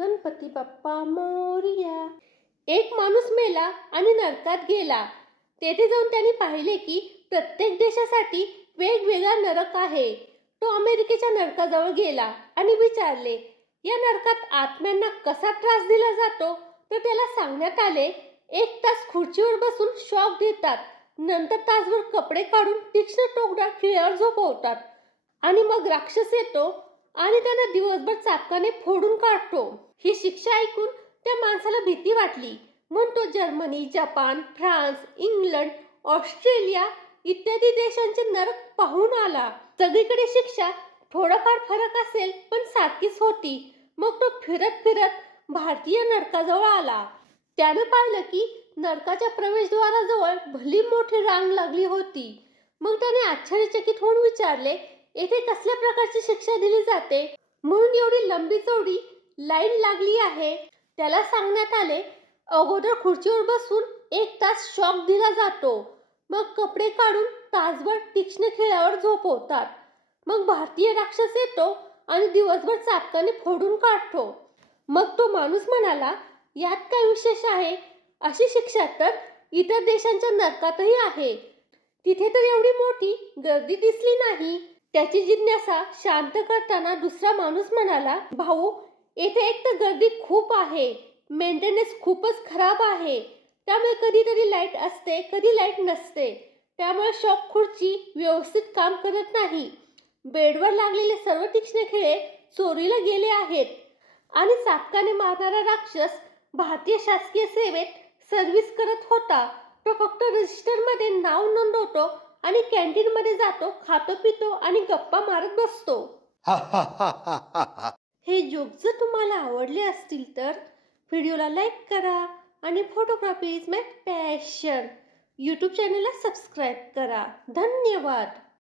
गणपती बाप्पा मोरिया. एक माणूस मेला आणि नरकात गेला. तेथे जाऊन त्यांनी पाहिले की प्रत्येक देशासाठी वेगवेगळा नरक आहे. तो अमेरिकेच्या नरकाजवळ गेला आणि विचारले या नरकात आत्म्यांना कसा त्रास दिला जातो? तर त्याला सांगण्यात आले एक तास खुर्चीवर बसून शॉक देतात. नंतर तासभर कपडे काढून तीक्ष्ण टोकडा खिळ्यावर झोपवतात. आणि मग राक्षस येतो आणि त्यांना दिवसभर चापकाने फोडून काढतो. ही शिक्षा ऐकून त्या माणसाला भीती वाटली. म्हणून तो Germany Japan France England Australia इत्यादी देशांचे नरक पाहून आला. सगळीकडे शिक्षा थोडाफार फरक असेल पण सारखीच होती. मग तो फिरत फिरत भारतीय नरकाजवळ आला. त्यानं पाहिलं की नरकाच्या प्रवेशद्वाराजवळ भली मोठी रांग लागली होती. मग त्याने आश्चर्यचकित होऊन विचारले येथे कसल्या प्रकारची शिक्षा दिली जाते? म्हणून एवढी लंबी चौडी लाईन लागली आहे. त्याला सांगण्यात आले अगोदर खुर्चीवर बसून एक तास शॉक दिला जातो. मग कपडे काढून तासभर तीक्ष्ण खेळावर झोपवतात. मग भारतीय राक्षस येतो आणि दिवसभर चापकाने फोडून काढतो. मग तो माणूस म्हणाला यात काय विशेष आहे? अशी शिक्षा तर इतर देशांच्या नरकातही आहे. तिथे तर एवढी मोठी गर्दी दिसली नाही. त्याची जिज्ञासा शांत करताना दुसरा माणूस म्हणाला भाऊ येथे एक तर गर्दी खूप आहे. मेंटेनन्स खूपच खराब आहे. त्यामुळे कधीतरी लाइट असते कधी लाइट नसते. त्यामुळे शॉक खुर्ची व्यवस्थित काम करत नाही. बेडवर लागलेले सर्व तीक्ष्ण खिळे चोरीला गेले आहेत. आणि चापकाने मारणारा राक्षस भारतीय शासकीय सेवेत सर्व्हिस करत होता. तो फक्त रजिस्टरमध्ये नाव नोंदवतो आणि कॅन्टीनमध्ये जातो खातो पितो आणि गप्पा मारत बसतो. हा जोक जर तुम्हाला आवडले असतील तर व्हिडिओला लाईक करा आणि photography is my passion. YouTube चॅनलला सबस्क्राईब करा. धन्यवाद.